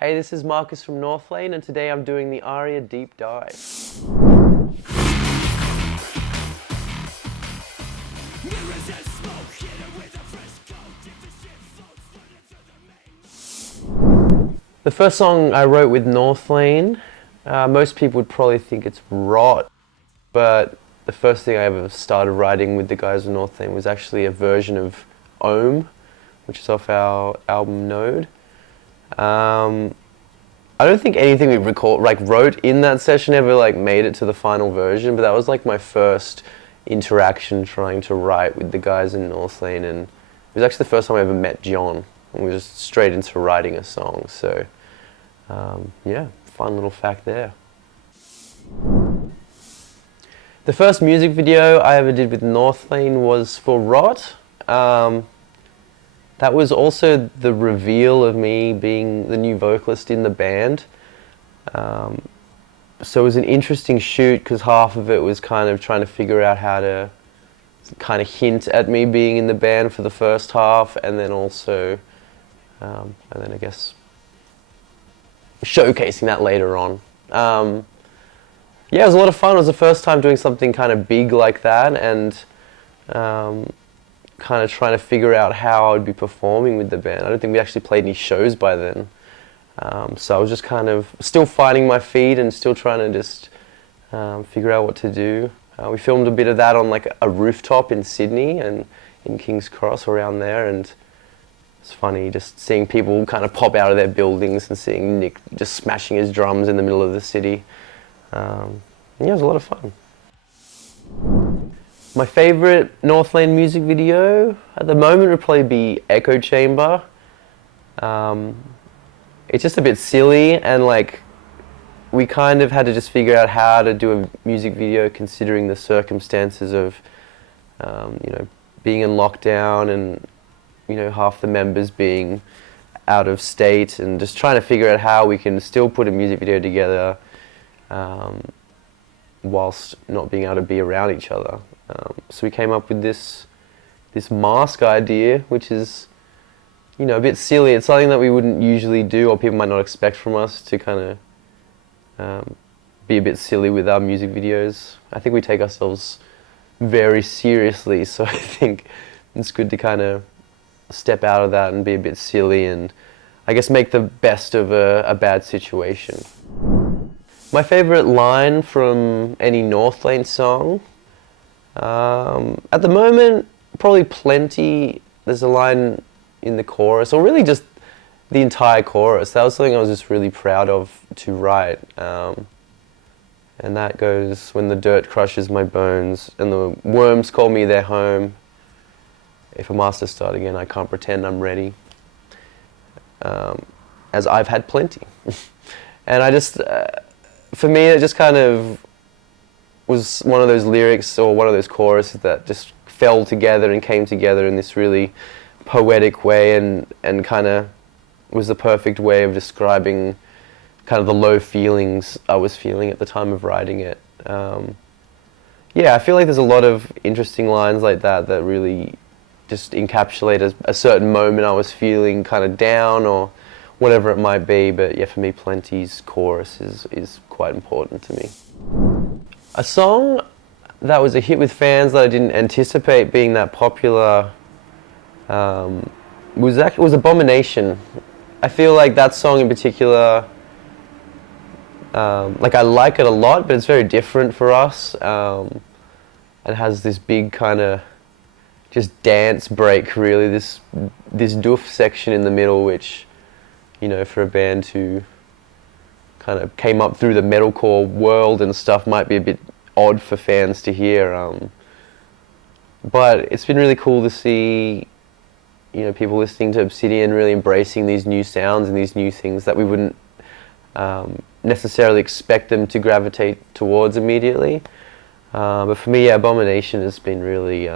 Hey, this is Marcus from Northlane, and today I'm doing the ARIA deep dive. The first song I wrote with Northlane, most people would probably think it's rot, but the first thing I ever started writing with the guys in Northlane was actually a version of Ohm, which is off our album Node. I don't think anything we wrote in that session ever made it to the final version, but that was like my first interaction trying to write with the guys in Northlane, and it was actually the first time I ever met John, and we were just straight into writing a song. So yeah, fun little fact there. The first music video I ever did with Northlane was for Rot. That was also the reveal of me being the new vocalist in the band. So it was an interesting shoot because half of it was kind of trying to figure out how to kind of hint at me being in the band for the first half, and then also, and then I guess showcasing that later on. Yeah, it was a lot of fun. It was the first time doing something kind of big like that, and kind of trying to figure out how I would be performing with the band. I don't think we actually played any shows by then. So I was just kind of still finding my feet and still trying to just figure out what to do. We filmed a bit of that on like a rooftop in Sydney and in King's Cross around there, and it's funny just seeing people kind of pop out of their buildings and seeing Nick just smashing his drums in the middle of the city. Yeah, it was a lot of fun. My favourite Northlane music video at the moment would probably be Echo Chamber. It's just a bit silly, and we kind of had to just figure out how to do a music video considering the circumstances of being in lockdown and half the members being out of state, and just trying to figure out how we can still put a music video together whilst not being able to be around each other. So we came up with this mask idea, which is a bit silly. It's something that we wouldn't usually do, or people might not expect from us, to kind of be a bit silly with our music videos. I think we take ourselves very seriously, so I think it's good to kind of step out of that and be a bit silly and I guess make the best of a bad situation. My favourite line from any Northlane song, at the moment, probably Plenty. There's a line in the chorus, or really just the entire chorus. That was something I was just really proud of to write. And that goes, when the dirt crushes my bones and the worms call me their home. If I'm asked to start again, I can't pretend I'm ready. As I've had plenty. And I just, for me, it just kind of was one of those lyrics or one of those choruses that just fell together and came together in this really poetic way, and kind of was the perfect way of describing kind of the low feelings I was feeling at the time of writing it. Yeah, I feel like there's a lot of interesting lines like that that really just encapsulate a certain moment I was feeling kind of down or whatever it might be. But yeah, for me, Plenty's chorus is quite important to me. A song that was a hit with fans that I didn't anticipate being that popular was Abomination. I feel like that song in particular, I like it a lot, but it's very different for us. It has this big kind of just dance break, really, this doof section in the middle, which, for a band who kind of came up through the metalcore world and stuff, might be a bit odd for fans to hear. But it's been really cool to see, people listening to Obsidian really embracing these new sounds and these new things that we wouldn't necessarily expect them to gravitate towards immediately. But for me, yeah, Abomination has been really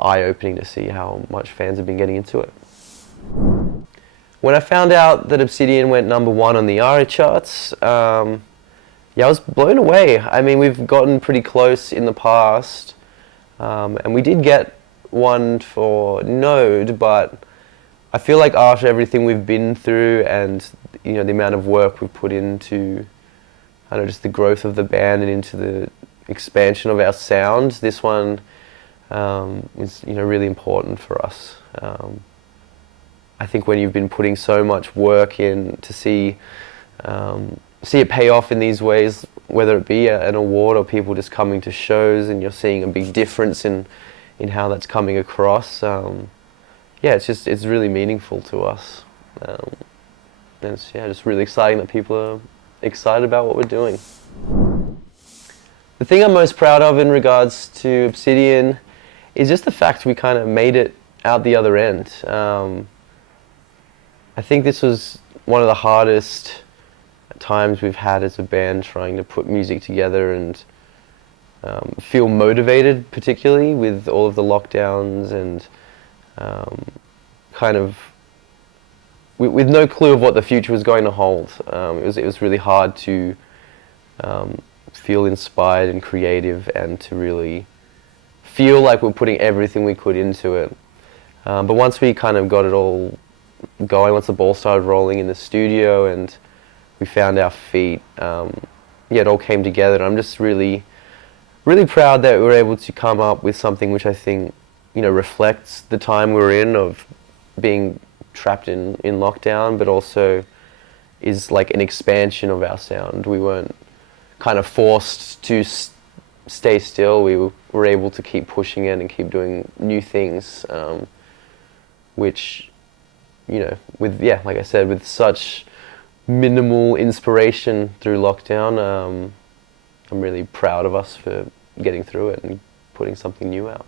eye-opening to see how much fans have been getting into it. When I found out that Obsidian went #1 on the ARIA charts, yeah, I was blown away. I mean, we've gotten pretty close in the past, and we did get one for Node, but I feel like after everything we've been through and you know, the amount of work we've put into, I don't know, just the growth of the band and into the expansion of our sound, this one is, you know, really important for us. I think when you've been putting so much work in to see it pay off in these ways, whether it be an award or people just coming to shows, and you're seeing a big difference in how that's coming across. Yeah, it's really meaningful to us. And it's just really exciting that people are excited about what we're doing. The thing I'm most proud of in regards to Obsidian is just the fact we kind of made it out the other end. I think this was one of the hardest times we've had as a band, trying to put music together and feel motivated, particularly with all of the lockdowns and kind of with no clue of what the future was going to hold. It was really hard to feel inspired and creative, and to really feel like we're putting everything we could into it. But once we kind of got it all going, once the ball started rolling in the studio and we found our feet, it all came together. And I'm just really proud that we were able to come up with something which I think, you know, reflects the time we're in, of being trapped in lockdown, but also is like an expansion of our sound. We weren't kind of forced to stay still. We were able to keep pushing it and keep doing new things, which, you know, like I said, with such minimal inspiration through lockdown, I'm really proud of us for getting through it and putting something new out.